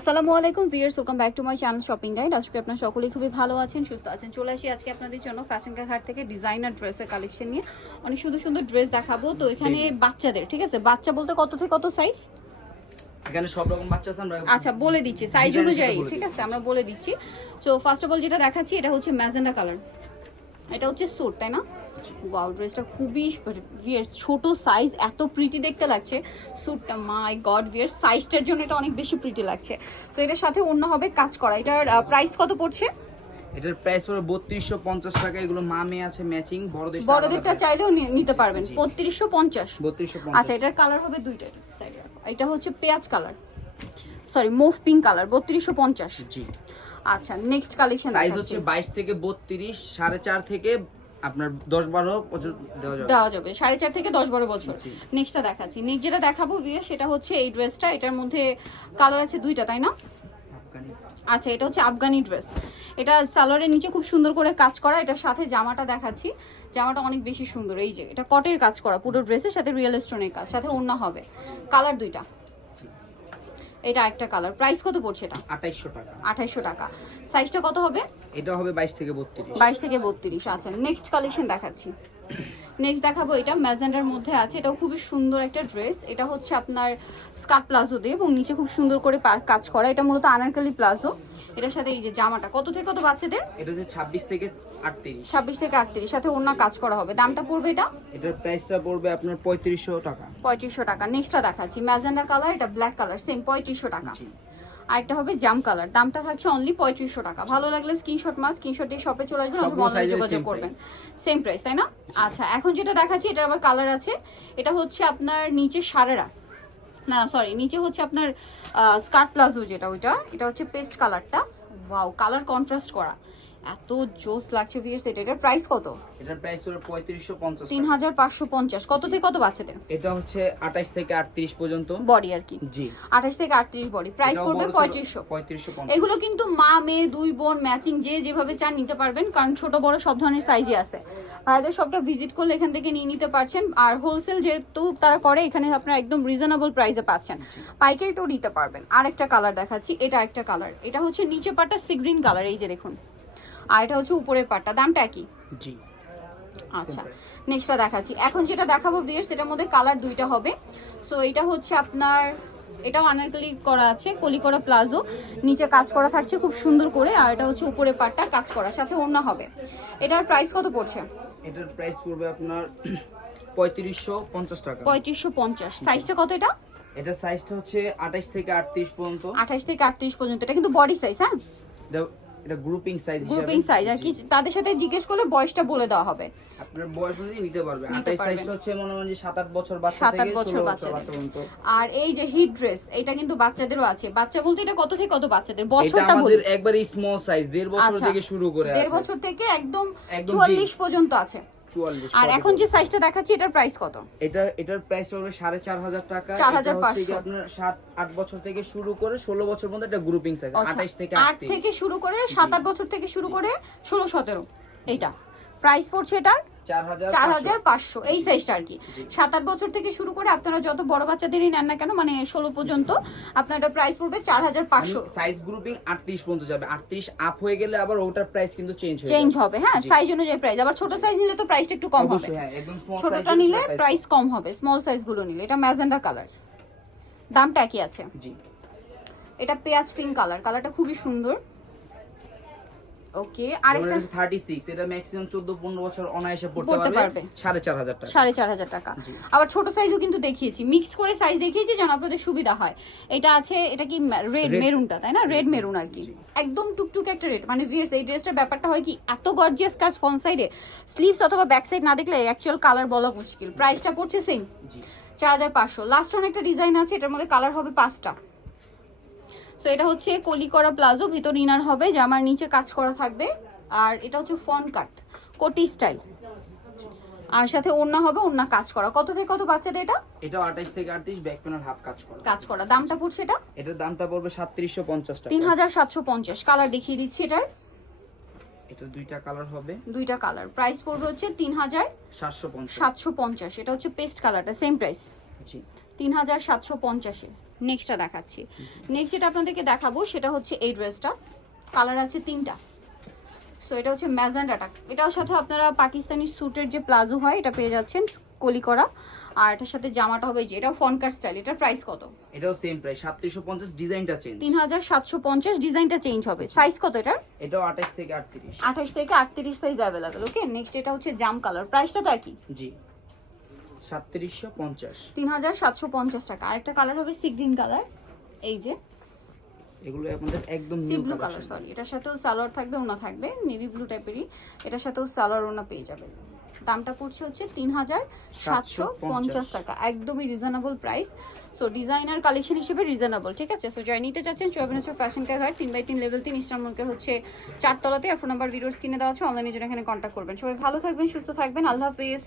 আসসালামু আলাইকুম viewers welcome back to my channel shopping guide আজকে আপনারা সকলেই খুবই ভালো আছেন সুস্থ আছেন। চলে আসি আজকে আপনাদের জন্য ফ্যাশন ঘাট থেকে ডিজাইনার ড্রেসের কালেকশন নিয়ে। অনেক সুন্দর সুন্দর ড্রেস দেখাবো। তো এখানে বাচ্চাদের ঠিক আছে? বাচ্চা বলতে কত থেকে কত সাইজ এখানে সব রকম বাচ্চা আছে আমরা আচ্ছা বলে দিচ্ছি। সাইজ অনুযায়ী ঠিক আছে? আমরা বলে দিচ্ছি। তো ফার্স্ট অফ অল যেটা দেখাচ্ছি এটা হচ্ছে ম্যাজেন্ডা কালার এটা হচ্ছে স্যুট তাই না? ওয়াও ড্রেসটা খুবই ভিয়ার ছোট সাইজ এত প্রিটি দেখতে লাগছে। স্যুটটা মাই গড ভিয়ার সাইজটার জন্য এটা অনেক বেশি প্রিটি লাগছে। সো এটার সাথে অন্য হবে কাজ করা। এটার প্রাইস কত পড়ছে? এটার প্রাইস পড়ে বত্রিশশো পঞ্চাশ টাকা। এগুলো মা মেয়ে আছে ম্যাচিং বড়দের বড়দেরটা চাইলেও নিতে পারবেন। বত্রিশশো পঞ্চাশ। বত্রিশশো আচ্ছা এটার কালার হবে দুইটা সাইডে এটা হচ্ছে পেঁয়াজ colour sorry mauve pink colour বত্রিশশো পঞ্চাশ। জি। আচ্ছা নেক্সট কালেকশন সাইজ হচ্ছে বাইশ থেকে বত্রিশ সাড়ে চার থেকে আপনার দশ বারো পর্যন্ত দেওয়া যাবে। দেওয়া যাবে। সাড়ে চার থেকে দশ বারো বছর। নেক্সটটা দেখাচ্ছি। নেক্সট যেটা দেখাবো ভিয়ে সেটা হচ্ছে এই ড্রেসটা এটার মধ্যে কালার আছে দুইটা তাই না। আচ্ছা এটা হচ্ছে আফগানি ড্রেস এটা সালোয়ারের নিচে খুব সুন্দর করে কাজ করা। এটার সাথে জামাটা দেখাচ্ছি। জামাটা অনেক বেশি সুন্দর। এই যে এটা কটের কাজ করা। পুরো ড্রেসের সাথে রিয়েল স্টোনের কাজ। সাথে ওড়না হবে। কালার দুইটা। এটা একটা কালার প্রাইস কত পড়ছে এটা? 2800 টাকা। 2800 টাকা। সাইজটা কত হবে? এটা হবে বাইশ থেকে বত্রিশ। বাইশ থেকে বত্রিশ আচ্ছা। নেক্সট কালেকশন দেখাচ্ছি। নেক্সট দেখাবো এটা। ম্যাজেন্ডার মধ্যে আছে। এটাও খুবই সুন্দর একটা ড্রেস এটা হচ্ছে আপনার স্কার্ট প্লাজো দিয়ে এবং নিচে খুব সুন্দর করে কাজ করা। এটা মূলত আনারকালি প্লাজো এটার সাথে এই যে জামাটা কত থেকে কত বাচ্চাদের? এটা হচ্ছে ছাব্বিশ থেকে আটত্রিশ। ছাব্বিশ থেকে আটত্রিশ। সাথে অন্য কাজ করা হবে। দামটা পড়বে এটা? এটার প্রাইসটা পড়বে আপনার পঁয়ত্রিশশো টাকা। পঁয়ত্রিশশো টাকা। নেক্সটটা দেখাচ্ছি। ম্যাজেন্ডা কালার এটা ব্ল্যাক কালার সেম পঁয়ত্রিশশো টাকা। জি। আরেকটা হবে জাম কালার। দামটা থাকছে অনলি পঁয়ত্রিশশো টাকা। ভালো লাগলে স্ক্রিনশট মাস স্ক্রিনশট দিয়ে শপে চলে আসবেন অথবা অনলাইনে যোগাযোগ করবেন। সেম প্রাইস তাই না? আচ্ছা এখন যেটা দেখাচ্ছি এটা আবার কালার আছে। এটা হচ্ছে আপনার নিচে সারেরা। না সরি নিচে হচ্ছে আপনার স্কার্ট প্লাজো যেটা ওইটা। এটা হচ্ছে পেস্ট কালারটা ওয়াও কালার কন্ট্রাস্ট করা। এত জোস লাগছে ভিয়ার্স এটা এটার প্রাইস কত? এটার প্রাইস হাজার পাঁচশো পঞ্চাশ। কত থেকে কত বাচ্চাদের? এটা হচ্ছে আঠাইশ থেকে আটত্রিশ পর্যন্ত। বডি আর কি। জি। আঠাশ থেকে আটত্রিশ বডি প্রাইস পড়বে পঁয়ত্রিশশো। পঁয়ত্রিশশো পঞ্চাশ। এগুলো কিন্তু মা মেয়ে দুই বোন ম্যাচিং যে যেভাবে চান নিতে পারবেন কারণ ছোট বড় সব ধরনের সাইজই আছে। ভাইদের সবটা ভিজিট করলে এখান থেকে নিয়ে নিতে পারছেন। আর হোলসেল যেহেতু তারা করে এখানে আপনারা একদম রিজনেবল প্রাইসে পাচ্ছেন। পাইকারি তো নিতে পারবেন। আরেকটা কালার দেখাচ্ছি। এটা একটা কালার এটা হচ্ছে নিচে পাটা সি গ্রিন কালার এই যে দেখুন। আর এটা হচ্ছে উপরের পাটটা দামটা একই? জি। আচ্ছা নেক্সটটা দেখাচ্ছি। এখন যেটা দেখাবো ভিয়ার্স এটার মধ্যে কালার দুইটা হবে। সো এটা হচ্ছে আপনার এটাও আনারকলি করা আছে কলি করা প্লাজো নিচে কাজ করা থাকছে খুব সুন্দর করে আর এটা হচ্ছে উপরে পাটটা কাজ করা সাথে ওড়না হবে। এটার প্রাইস কত পড়ছে? এটার প্রাইস পড়বে আপনার পঁয়ত্রিশশো পঞ্চাশ টাকা। পঁয়ত্রিশশো পঞ্চাশ। সাইজটা কত এটা? এটার সাইজটা হচ্ছে আঠাইশ থেকে আটত্রিশ পর্যন্ত। আঠাশ থেকে আটত্রিশ পর্যন্ত। এটা কিন্তু বডি সাইজ হ্যাঁ? এটা- গ্রুপিং সাইজ গ্রুপিং সাইজ আর কি তাদের সাথে জিজ্ঞেস করলে বয়সটা বলে দেওয়া হবে। আপনার বয়স অনুযায়ী নিতে পারবে। আটাই সাইজটা হচ্ছে মনে হয় যে সাত আট বছর বাচ্চা থেকে বছর বছর বাচ্চাদের। বাচ্চা আর এই যে হিট ড্রেস এটা কিন্তু বাচ্চাদেরও আছে। বাচ্চা বলতে এটা কত থেকে কত বাচ্চাদের? বছরটা বলি আমাদের একবারে স্মল সাইজ দেড় বছর আচ্ছা। থেকে শুরু করে দেড় বছর থেকে একদম একদম চুয়াল্লিশ পর্যন্ত আছে। আর এখন যে সাইজটা দেখাচ্ছি এটার প্রাইস কত? এটা এটার প্রাইস হবে সাড়ে চার হাজার টাকা। চার হাজার পাঁচশো। আপনার সাত আট বছর থেকে শুরু করে ষোলো বছর পর্যন্ত এটা গ্রুপিং সাইজ আঠাইশ থেকে আট থেকে শুরু করে সাত আট বছর থেকে শুরু করে ষোলো সতেরো। এইটা। প্রাইস পড়ছে এটার চার হাজার চার পাঁচশো। হাজার পাঁচশো এই সাইজটা আর কি। সাত আট বছর থেকে শুরু করে আপনারা যত বড় বাচ্চাদেরই নেন না কেন মানে ষোলো পর্যন্ত আপনার এটা প্রাইস পড়বে চার হাজার পাঁচশো। সাইজ গ্রুপিং আটত্রিশ পর্যন্ত যাবে। আটত্রিশ আপ হয়ে গেলে আবার ওটার প্রাইস কিন্তু চেঞ্জ হয়ে চেঞ্জ হবে হ্যাঁ সাইজ অনুযায়ী প্রাইস আবার ছোট সাইজ নিলে তো প্রাইসটা একটু কম হবে। হ্যাঁ একদম স্মল ছোটটা নিলে প্রাইস কম হবে স্মল সাইজগুলো নিলে। এটা ম্যাজেন্ডা কালার দামটা একই আছে। জি। এটা পেঁয়াজ পিঙ্ক কালার কালারটা খুবই সুন্দর। ওকে আরেকটা থার্টি সিক্স এটা ম্যাক্সিমাম চোদ্দ পনেরো বছর অনায়াসে পড়তে পারবে। পারবে। সাড়ে চার হাজার টাকা। সাড়ে চার হাজার টাকা। আবার ছোট সাইজও কিন্তু দেখিয়েছি। মিক্স করে সাইজ দেখিয়েছি যেন আপনাদের সুবিধা হয়। এটা আছে এটা কি রেড মেরুনটা তাই না? রেড মেরুন আর কি। একদম টুকটুক একটা রেড মানে ভিয়ার্স এই ড্রেসটার ব্যাপারটা হয় কি এত গর্জিয়াস কাজ ফ্রন্ট সাইডে স্লিভস অথবা ব্যাক সাইড না দেখলে অ্যাকচুয়াল কালার বলা মুশকিল। প্রাইসটা পড়ছে সেম জি। চার হাজার পাঁচশো। লাস্ট অন একটা ডিজাইন আছে এটার মধ্যে কালার হবে পাঁচটা। সো এটা হচ্ছে কলি করা প্লাজো ভিতর ইনার হবে জামার নিচে কাজ করা থাকবে। আর এটা হচ্ছে ফন কাট কোটি স্টাইল। আর সাথে ওড়না হবে ওড়না কাজ করা। কত থেকে কত বাচ্চাদের এটা? এটা আঠাইশ থেকে আটত্রিশ ব্যাক প্যানেল হাফ কাজ করা। কাজ করা। দামটা পড়ছে এটা? এটার দামটা পড়বে সাতত্রিশশো পঞ্চাশ টাকা। তিন হাজার সাতশো পঞ্চাশ। কালার দেখিয়ে দিচ্ছি এটার। এটা দুইটা কালার হবে। দুইটা কালার প্রাইস পড়বে হচ্ছে তিন হাজার সাতশো পঞ্চাশ। সাতশো পঞ্চাশ। এটা হচ্ছে পেস্ট কালারটা সেম প্রাইস জি। তিন হাজার সাতশো পঞ্চাশে। নেক্সটটা দেখাচ্ছি। নেক্সট যেটা আপনাদেরকে দেখাবো সেটা হচ্ছে এই ড্রেসটা কালার আছে তিনটা। সো এটা হচ্ছে ম্যাজেন্ডাটা এটার সাথে আপনারা পাকিস্তানি স্যুটের যে প্লাজো হয় এটা পেয়ে যাচ্ছেন কলি করা। আর এটার সাথে জামাটা হবে যে এটা ফনকার স্টাইল এটার প্রাইস কত? এটাও সেম প্রাইস সাতত্রিশশো পঞ্চাশ ডিজাইনটা চেঞ্জ তিন হাজার সাতশো পঞ্চাশ ডিজাইনটা চেঞ্জ হবে। সাইজ কত এটার? এটাও আঠাশ থেকে আটত্রিশ। আঠাশ থেকে আটত্রিশ সাইজ অ্যাভেলেবেল ওকে নেক্সট এটা হচ্ছে জাম কালার প্রাইসটা তো একই? জি। সাতত্রিশশো পঞ্চাশ। তিন হাজার সাতশো পঞ্চাশ টাকা। আরেকটা কালার হবে সি গ্রিন কালার এই যে। এগুলো আপনাদের একদম সি ব্লু কালার সরি এটার সাথেও সালোয়ার থাকবে ওনা থাকবে নেভি ব্লু টাইপেরই এটার সাথেও সালোয়ার ওনা পেয়ে যাবে। দামটা পড়ছে হচ্ছে তিন হাজার সাতশো পঞ্চাশ। টাকা। একদমই reasonable price so designer collection হিসেবে রিজনেবল ঠিক আছে? সো যাই নিতে চাচ্ছেন চলবেন হচ্ছে ফ্যাশন ঘাট তিন বাই তিন লেভেল তিন ইস্টার মার্কেট হচ্ছে চারতলাতে। আর ফোন নাম্বার ভিডিওস কিনে দেওয়া আছে অনলাইনে জন্য এখানে কন্ট্যাক্ট করবেন। সবাই ভালো থাকবেন সুস্থ থাকবেন। আল্লাহ হাফিজ।